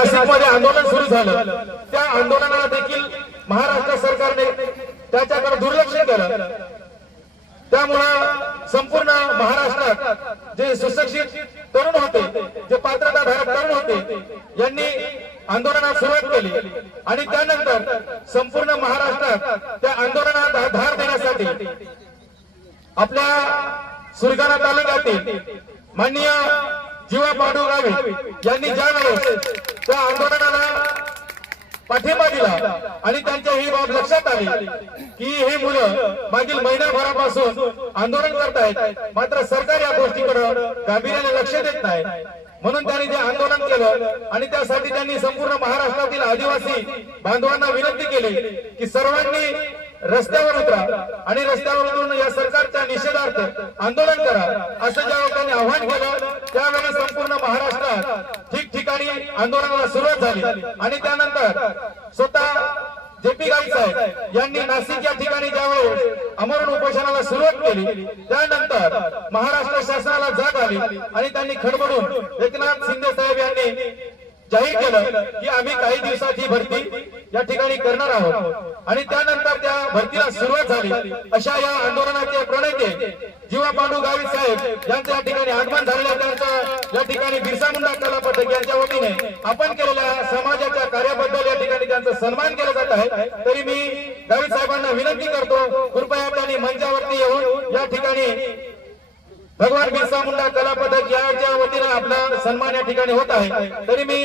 नाशिकमध्ये आंदोलन सुरू झालं. त्या आंदोलनाला देखील महाराष्ट्र सरकारने त्याच्याकडे दुर्लक्ष केलं. त्यामुळं संपूर्ण महाराष्ट्रात जे सुशिक्षित तरुण होते जे पात्रताधारक तरुण होते यांनी आंदोलनास सुरुवात केली. आणि त्यानंतर संपूर्ण महाराष्ट्रात त्या आंदोलनात धार देण्यासाठी आपल्या सुरगाणा तालुक्यातील माननीय जीवा पाडू गावे यांनी ज्यावेळेस त्या आंदोलनाला पाठिंबा दिला. आणि त्यांच्या ही बाब लक्षात आली की हे मुलं मागील महिन्याभरापासून आंदोलन करतायत. मात्र सरकार या गोष्टीकडे गांभीर्याने लक्ष देत नाही. म्हणून त्यांनी जे आंदोलन केलं आणि त्यासाठी त्यांनी संपूर्ण महाराष्ट्रातील आदिवासी बांधवांना विनंती केली की सर्वांनी रस्त्यावर उतरा आणि रस्त्यावर उतरून या सरकारच्या निषेधार्थ आंदोलन करा असं ज्या लोकांनी आव्हान केलं त्यावेळेला संपूर्ण महाराष्ट्रात आंदोलनाला सुरुवात झाली. आणि त्यानंतर स्वतः जे पी गाई साहेब यांनी नाशिक या ठिकाणी ज्यावेळेस अमरण उपोषणाला सुरुवात केली त्यानंतर महाराष्ट्र शासनाला जाग आली आणि त्यांनी खडबडून एकनाथ शिंदे साहेब यांनी जाहीर केलं की आम्ही काही दिवसात ही भरती या ठिकाणी करणार आहोत. आणि त्यानंतर त्या भरतीला सुरुवात झाली. अशा या आंदोलनाचे प्रणेते जीवा पांडू गावी साहेब यांच्या या ठिकाणी आगमन झालेल्या त्यांचं या ठिकाणी बिरसा मुंडा कला पथक यांच्या वतीने आपण केलेल्या समाजाच्या कार्याबद्दल या ठिकाणी त्यांचा सन्मान केला जात आहे. तरी मी गावी साहेबांना विनंती करतो कृपया त्यांनी मंचावरती येऊन या ठिकाणी भगवान बिरसा मुंडा कला पथक याच्या वतीनं आपला सन्मान या ठिकाणी होत आहे. तरी मी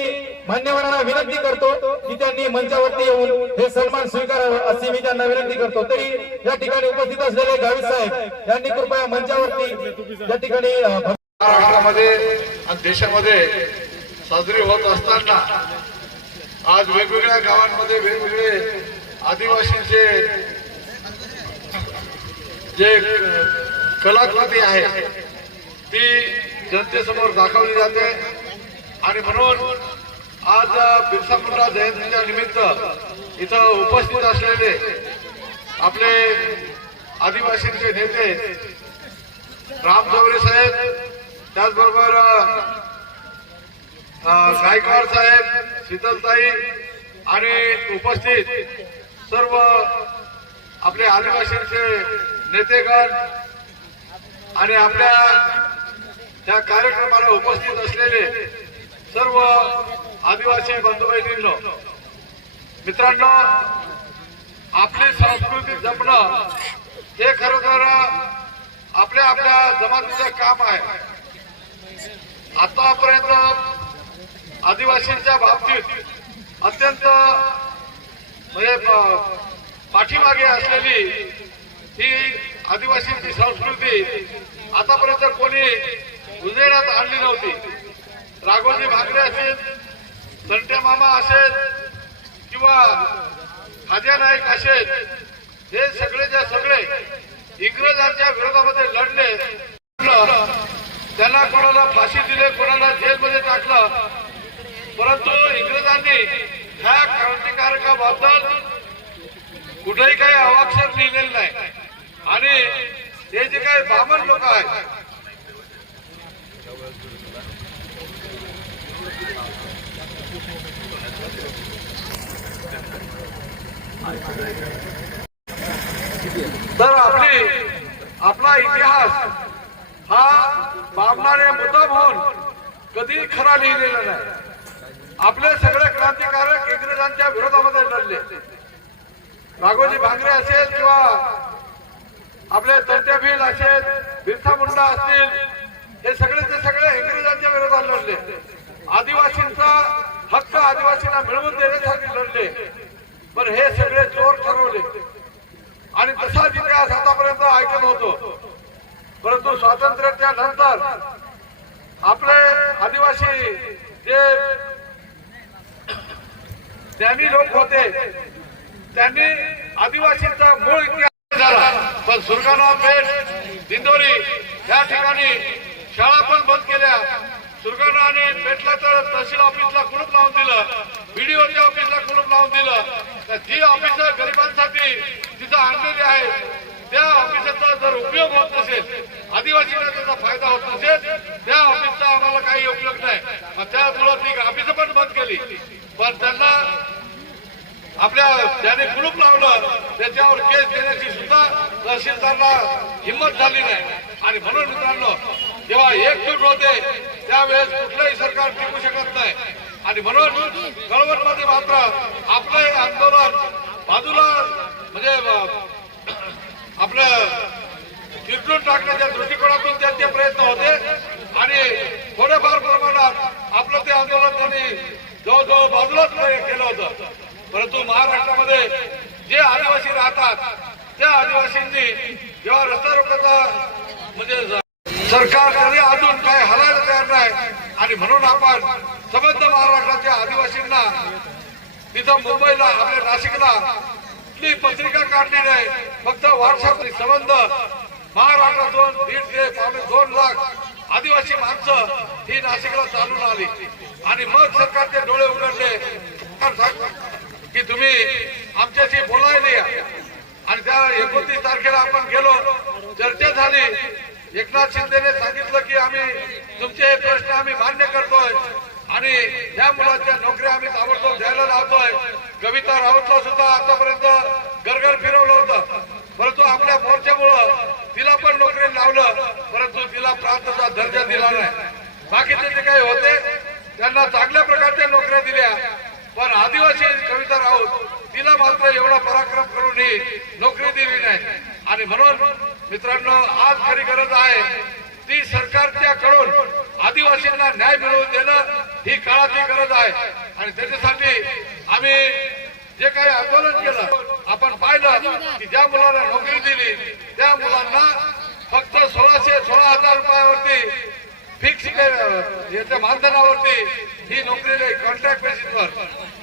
मान्यवरांना विनंती करतो की त्यांनी मंचावरती येऊन हे सन्मान स्वीकारावं अशी मी त्यांना विनंती करतो. तरी या ठिकाणी उपस्थित असलेले गावी साहेब यांनी कृपया मंचावरती या ठिकाणी महाराष्ट्रामध्ये आणि देशामध्ये साजरी होत असताना आज वेगवेगळ्या गावांमध्ये वेगवेगळे आदिवासींचे जे कलाकृती आहे ती जनतेसमोर दाखवली जाते. आणि म्हणून आज बिरसा मुंडा जयंतीच्या निमित्त इथं उपस्थित असलेले आपले आदिवासींचे नेते राम चौरे साहेब त्याचबरोबर गायकवाड साहेब शीतलताई आणि उपस्थित सर्व आपले आदिवासींचे नेतेगण आणि आपल्या त्या कार्यक्रमाला उपस्थित असलेले सर्व आदिवासी बंधू भगिनींनो मित्रांनो आपली संस्कृती जपणं हे खरोखर आपल्या आपल्या जमातीचं काम आहे. आतापर्यंत आदिवासींच्या बाबतीत अत्यंत म्हणजे पाठीमागे असलेली ही आदिवासींची संस्कृती आतापर्यंत कोणी उजेडात आणली नव्हती. राघोजी भाकरे असेल संट्या मामा असेल किंवा खाद्या नाईक असेल हे सगळे सगळे इंग्रजांच्या विरोधामध्ये लढले. त्यांना कोणाला फाशी दिले कोणाला जेलमध्ये टाकलं. परंतु इंग्रजांनी ह्या क्रांतिकारकाबद्दल कुठेही काही अवाक्षर लिहिलेलं नाही. आणि हे जे काही बामण लोक आहेत तर आपली आपला इतिहास हा बाबणारे मुद्दा म्हणून कधी खरा लिहिलेला नाही. आपले सगळे क्रांतिकारक इंग्रजांच्या विरोधामध्ये लढले. राघोजी भांगरे असेल किंवा आपले तंट्या असेल बिरसा मुंडा असतील हे सगळे ते सगळे इंग्रजांच्या विरोधात लढले. आदिवासींचा हक्क आदिवासींना मिळवून देण्यासाठी लढले. पण हे सगळे चोर ठरवले. आणि तसाच इतिहास आतापर्यंत ऐकत होतो. परंतु स्वातंत्र्याच्या नंतर आपले आदिवासी जे ज्ञानी लोक होते त्यांनी आदिवासींचा मूळ इतिहास झाला. पण सुरगाणा पेठ दिंडोरी या ठिकाणी शाळा पण बंद केल्या. सुरगाणा पेटला तर तहसील ऑफिसला कुलूप लावून दिलं. बीडीओच्या ऑफिसला कुलूप लावून दिलं. तर जी ऑफिस गरिबांसाठी तिथं आणलेली आहे त्या ऑफिसचा जर उपयोग होत नसेल आदिवासींना त्याचा फायदा होत नसेल त्या ऑफिसचा आम्हाला काही उपयोग नाही. मग त्यामुळं ती ऑफिस पण बंद केली. पण त्यांना आपल्या त्याने ग्रुप लावलं त्याच्यावर केस देण्याची सुद्धा तहसीलदारला हिंमत झाली नाही. आणि म्हणून मित्रांनो जेव्हा एकजूट होते त्यावेळेस कुठलंही सरकार टिकू शकत नाही. आणि म्हणून कळवण मात्र आपलं हे आंदोलन बाजूला म्हणजे आपलं चिरडून टाकण्याच्या दृष्टिकोनातून त्यांचे प्रयत्न होते. आणि थोड्याफार प्रमाणात आपलं ते आंदोलन त्यांनी जवळजवळ बाजूलाच केलं होतं. परंतु महाराष्ट्रामध्ये जे आदिवासी राहतात त्या आदिवासींनी जेव्हा रस्ता रोखाचा म्हणजे सरकार तरी अजून काय हलायला आहे. आणि म्हणून आपण संबंध महाराष्ट्राच्या आदिवासींना तिथं मुंबईला आपल्या नाशिकला कुठली पत्रिका काढली नाही फक्त व्हॉट्सअप संबंध. महाराष्ट्रातून दीड ते पावणे दोन लाख आदिवासी माणसं ही नाशिकला चालून आली. आणि मग सरकारचे डोळे उघडले. सरकार सांग- की तुम्ही आमच्याशी बोलायला या. आणि त्या एकोणतीस तारखेला आपण गेलो. चर्चा झाली. एकनाथ शिंदेने सांगितलं की आम्ही तुमचे हे प्रश्न आम्ही मान्य करतोय. आणि त्या मुलाच्या नोकऱ्या आम्ही ताबडतोब द्यायला लावतोय. कविता राऊतला सुद्धा आतापर्यंत गरगर फिरवलं होतं. परंतु आपल्या मोर्चामुळं तिला पण नोकरी लावलं. परंतु तिला प्रांताचा दर्जा दिला नाही. बाकीचे जे काही होते त्यांना चांगल्या प्रकारच्या नोकऱ्या दिल्या. पण आदिवासी कविता राऊत तिला मात्र एवढा पराक्रम करूनही नोकरी दिली नाही. आणि म्हणून मित्रांनो आज खरी गरज आहे. ती सरकारच्या कडून आदिवासींना न्याय मिळवून देणं ही काळाची गरज आहे. आणि त्याच्यासाठी आम्ही जे काही आंदोलन केलं आपण पाहिलं की ज्या मुलांना नोकरी दिली त्या मुलांना फक्त सोळाशे सोळा हजार रुपयावरती फिक्स याच्या मानधनावरती ही नोकरी कॉन्ट्रॅक्ट बेसिसवर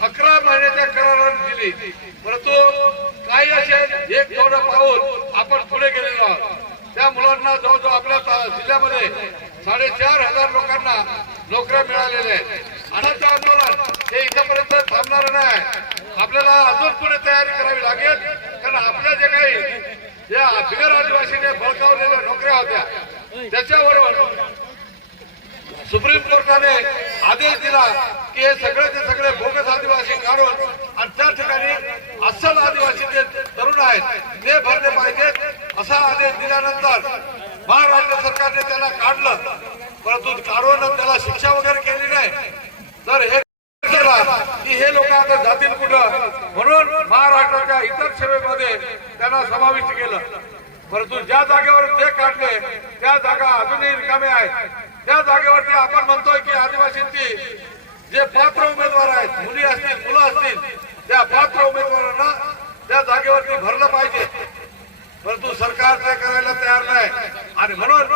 अकरा महिन्याच्या कराराने दिली. परंतु काही असे एक थोडं पाऊल आपण पुढे गेलेलो आहोत. त्या मुलांना जवळजवळ आपल्या जिल्ह्यामध्ये साडेचार हजार लोकांना नोकऱ्या मिळालेल्या आहेत. अनाथ आंदोलन हे इथपर्यंत थांबणार नाही. आपल्याला अजून पुढे तयारी करावी लागेल. कारण आपल्या जे काही या बिगर आदिवासीने बळकावलेल्या नोकऱ्या होत्या त्याच्याबरोबर सुप्रीम कोर्टाने आदेश दिला की हे सगळे ते सगळे बोगस आदिवासी काढून आणि त्या ठिकाणी अस्सल आदिवासी जे तरुण आहेत ते भरले पाहिजेत असा आदेश दिल्यानंतर महाराष्ट्र सरकारने त्याला काढलं. परंतु काढून त्याला शिक्षा वगैरे केली नाही. तर हे की हे लोक आता जातील कुठं? म्हणून महाराष्ट्राच्या इतर सेवेमध्ये त्यांना समाविष्ट केलं. परंतु ज्या जागेवर ते काढले त्या जागा अजूनही रिकाम्या आहेत. त्या जागेवरती आपण म्हणतोय की आदिवासींची जे पात्र उमेदवार आहेत मुली असतील मुलं असतील त्या पात्र उमेदवारांना त्या जागेवरती भरलं पाहिजे. परंतु सरकार ते करायला तयार नाही. आणि म्हणून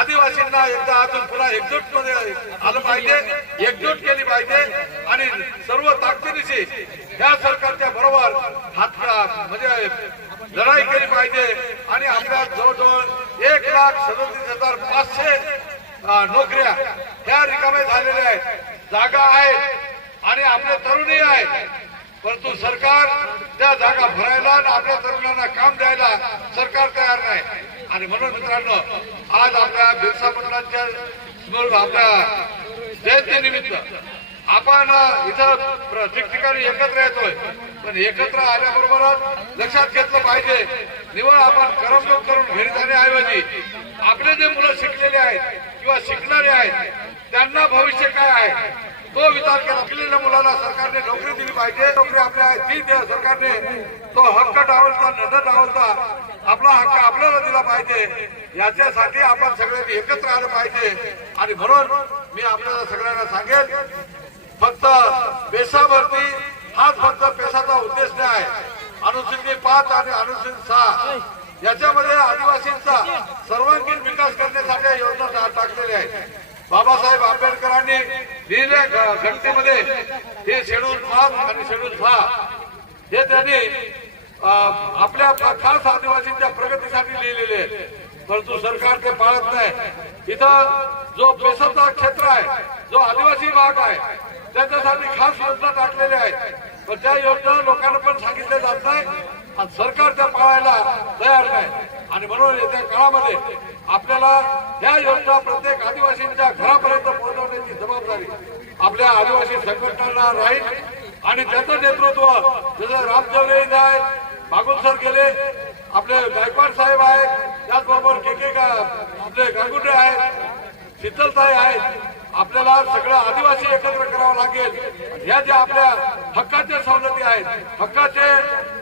आदिवासींना एकदा अजून पुन्हा एकजूटमध्ये आलं पाहिजे एकजूट केली पाहिजे. आणि सर्व ताकदीशी या सरकारच्या बरोबर हात म्हणजे लढाई केली पाहिजे. आणि आपल्या जवळजवळ एक लाख सदतीस हजार पाचशे नोकऱ्या ह्या रिकाम्या झालेल्या आहेत. जागा आहेत आणि आपले तरुणही आहेत परंतु सरकार त्या जागा भरायला आणि आपल्या तरुणांना काम द्यायला सरकार तयार नाही. आणि म्हणून मित्रांनो आज आपल्या बिरसा मंडळांच्या स्मृ- आपल्या जयंतीनिमित्त आपण इथं ठिकठिकाणी एकत्र येतोय. पण एकत्र आल्याबरोबरच लक्षात घेतलं पाहिजे निवड आपण करमणूक करून घरी जाण्याऐवजी आपले जे मुलं शिकलेले आहेत किंवा शिकणारे आहेत त्यांना भविष्य काय आहे? तो विचार केला शिकलेल्या मुलाला सरकारने नोकरी दिली पाहिजे नोकरी आपल्या आहे ती द्या सरकारने. तो हक्क डावलता न डावलता आपला हक्क आपल्याला दिला पाहिजे. याच्यासाठी आपण सगळ्यांनी एकत्र आलं पाहिजे. आणि म्हणून मी आपल्याला सगळ्यांना सांगेन फक्त पेशावरती हाच फक्त पेशाचा उद्देश नाही. अनुसूचित पाच आणि अनुसूचित सहा. याच्यामध्ये आदिवासींचा सर्वांगीण विकास करण्यासाठी योजना टा- टाकलेल्या आहेत. बाबासाहेब आंबेडकरांनी लिहिल्या घटनेमध्ये हे शेड्यूल पाच आणि शेड्यूल सहा हे त्यांनी आपल्या खास आदिवासींच्या प्रगतीसाठी लिहिलेले आहेत. परंतु सरकार ते पाळत नाही. इथं जो बेसरदार क्षेत्र आहे जो आदिवासी भाग आहे त्याच्यासाठी खास योजना टाकलेल्या आहेत. पण त्या योजना लोकांना पण सांगितल्या जात नाही आणि सरकार त्या पाळायला तयार नाही. आणि म्हणून येत्या काळामध्ये आपल्याला या योजना प्रत्येक आदिवासींच्या घरापर्यंत पोहोचवण्याची जबाबदारी आपल्या आदिवासी संघटनांना राहील. आणि त्याचं नेतृत्व जसं रामदेवरे आहेत बागुल सर गेले आपले गायकवाड साहेब आहेत त्याचबरोबर के के आपले गांगुटे आहेत शीतलताई आहेत. आपल्याला सगळं आदिवासी एकत्र करावं लागेल. ह्या ज्या आपल्या हक्काच्या सवलती आहेत हक्काचे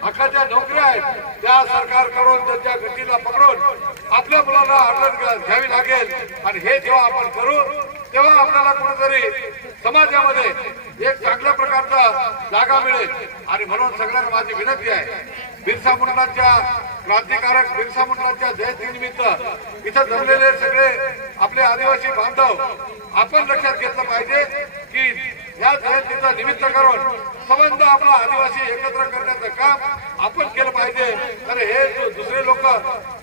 हक्काच्या नोकऱ्या आहेत त्या सरकारकडून त्यांच्या गतीला पकडून आपल्या मुलांना अडचण घ्यावी लागेल. आणि हे जेव्हा आपण करू तेव्हा आपल्याला कुठेतरी समाजामध्ये एक चांगल्या प्रकारचा जागा मिळेल. आणि म्हणून सगळ्यांना माझी विनंती आहे बिरसा मुंडांच्या क्रांतिकारक बिरसा मुंडांच्या जयंतीनिमित्त इथं जमलेले सगळे आपले आदिवासी बांधव आपण लक्षात घेतलं पाहिजे की या जयंतीचं निमित्त करून संबंध आपला आदिवासी एकत्र करण्याचं काम आपण केलं पाहिजे. तर हे जो दुसरे लोक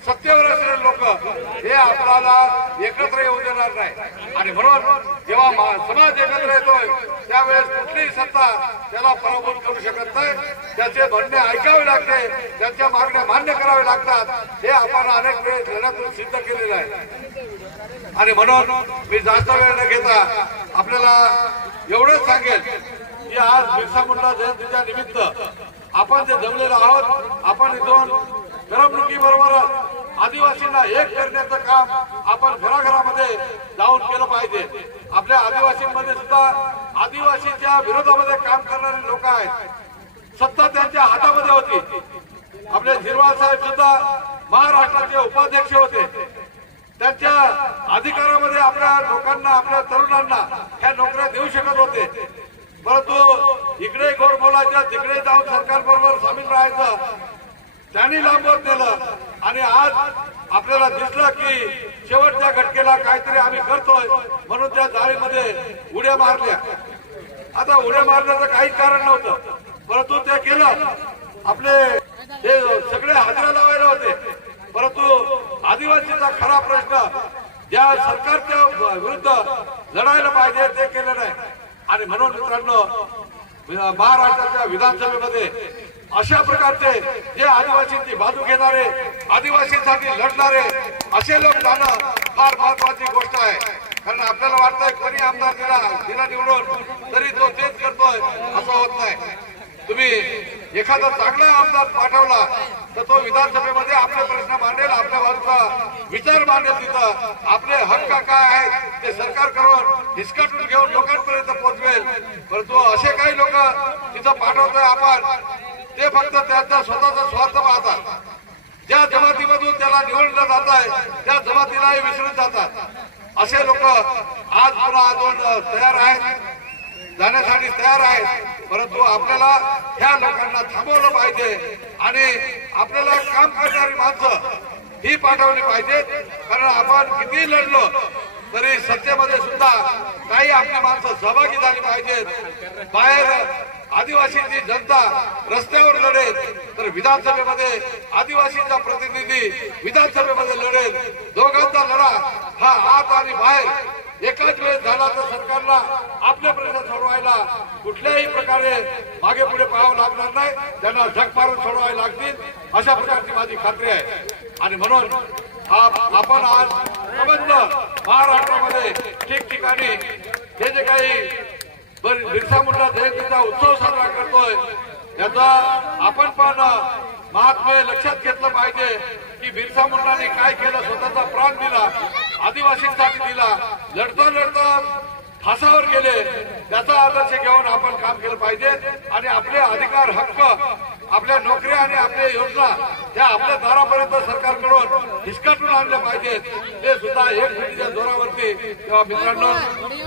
सत्तेवर असलेले लोक हे आपल्याला एकत्र येऊ देणार नाही. आणि म्हणून जेव्हा समाज एकत्र येतोय त्यावेळेस कुठलीही सत्ता त्याला पराभूत करू शकत नाही. त्याचे म्हणणे ऐकावे लागते त्यांच्या मागण्या मान्य करावे लागतात. हे आपण अनेक वेळेस लढ्यातून सिद्ध केलेलं आहे. आणि म्हणून मी जास्त वेळ न घेता आपल्याला एवढंच सांगेल की आज बिरसा मुंडा जयंतीच्या निमित्त आपण जे जमलेलो आहोत आपण इथून करमणुकीबरोबर आदिवासींना एक करण्याचं काम आपण घराघरामध्ये जाऊन केलं पाहिजे. आपल्या आदिवासींमध्ये सुद्धा आदिवासीच्या विरोधामध्ये काम करणारे लोक आहेत. सत्ता त्यांच्या हातामध्ये होती. आपले झिरवाळ साहेब सुद्धा महाराष्ट्राचे उपाध्यक्ष होते. त्यांच्या अधिकारामध्ये आपल्या लोकांना आपल्या तरुणांना ह्या नोकऱ्या देऊ शकत होते. परंतु इकडे गोड बोलायचं तिकडे जाऊन सरकार बरोबर सामील राहायचं त्यांनी लांबवत नेलं. आणि आज आपल्याला दिसलं की शेवटच्या घटकेला काहीतरी आम्ही करतोय म्हणून त्या जाळीमध्ये उड्या मारल्या. आता उड्या मारण्याचं काहीच कारण नव्हतं. परंतु ते केलं. आपले हे सगळे हजेरा लावायला होते. परंतु आदिवासीचा खरा प्रश्न ज्या सरकारच्या विरुद्ध लढायला पाहिजे ते केलं नाही. आणि म्हणून मित्रांनो महाराष्ट्राच्या विधानसभेमध्ये अशा प्रकारचे जे आदिवासींची बाजू घेणारे आदिवासींसाठी लढणारे असे लोक जाणं फार महत्वाची गोष्ट आहे. कारण आपल्याला वाटतंय कोणी आमदार दिला दिला निवडून तरी तो तेच करतोय असं होत नाही. तुम्ही एखादा चांगला आमदार पाठवला तर तो विधानसभेमध्ये आपले प्रश्न मांडेल आपल्या बाजूचा विचार मांडेल तिथं. आपले हक्क काय आहेत ते सरकार करून हिसकाटून घेऊन लोकांपर्यंत पोहोचवेल. परंतु असे काही लोक तिथं पाठवतोय आपण ते फक्त त्यांचा स्वतःचा स्वार्थ पाहतात. ज्या जमातीमधून त्याला निवडलं जात आहे त्या जमातीलाही विसरून जातात. असे लोक आज पुन्हा आंदोलन तयार आहेत. जाण्यासाठी तयार आहेत. परंतु आपल्याला ह्या लोकांना थांबवलं पाहिजे. आणि आपल्याला काम करणारी माणसं ही पाठवली पाहिजेत. कारण आपण किती लढलो तरी सत्तेमध्ये सुद्धा काही आपली माणसं सहभागी झाली पाहिजेत. बाहेर आदिवासींची जनता रस्त्यावर लढेल तर विधानसभेमध्ये आदिवासीचा प्रतिनिधी विधानसभेमध्ये लढेल. दोघांचा लढा हा आत आणि बाहेर एकाच वेळेस झाला तर सरकारला आपले प्रश्न सोडवायला कुठल्याही प्रकारे मागे पुढे पाहावं लागणार नाही. त्यांना झक सोडवायला लागतील अशा प्रकारची माझी खात्री आहे. आणि म्हणून आपण आज समजलं महाराष्ट्रामध्ये ठिकठिकाणी हे जे काही बिरसा मुंडा जयंतीचा उत्सव साजरा करतोय याचा आपण पण महात्मे लक्षात घेतलं पाहिजे की बिरसा मुंडाने काय केलं स्वतःचा प्राण दिला आदिवासींसाठी दिला लढता लढता. फासावर गेले. त्याचा आदर्श घेऊन आपण काम केलं पाहिजे. आणि आपले अधिकार हक्क आपल्या नोकऱ्या आणि आपल्या योजना त्या आपल्या दारापर्यंत सरकारकडून हिसकाटून आणल्या पाहिजेत ते सुद्धा एक पिढीच्या जोरावरती. किंवा मित्रांनो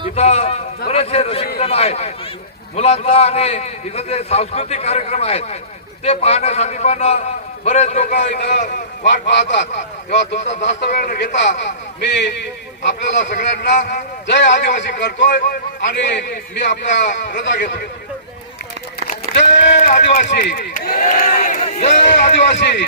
इथं बरेचसे रसिकजण आहेत. मुलांचा आणि इथं जे सांस्कृतिक कार्यक्रम आहेत ते पाहण्यासाठी पण बरेच लोक इथं वाट पाहतात. तेव्हा तुमचा जास्त वेळ न घेता मी आपल्याला सगळ्यांना जय आदिवासी करतोय आणि मी आपल्या रजा घेतो जय आदिवासी. जय आदिवासी.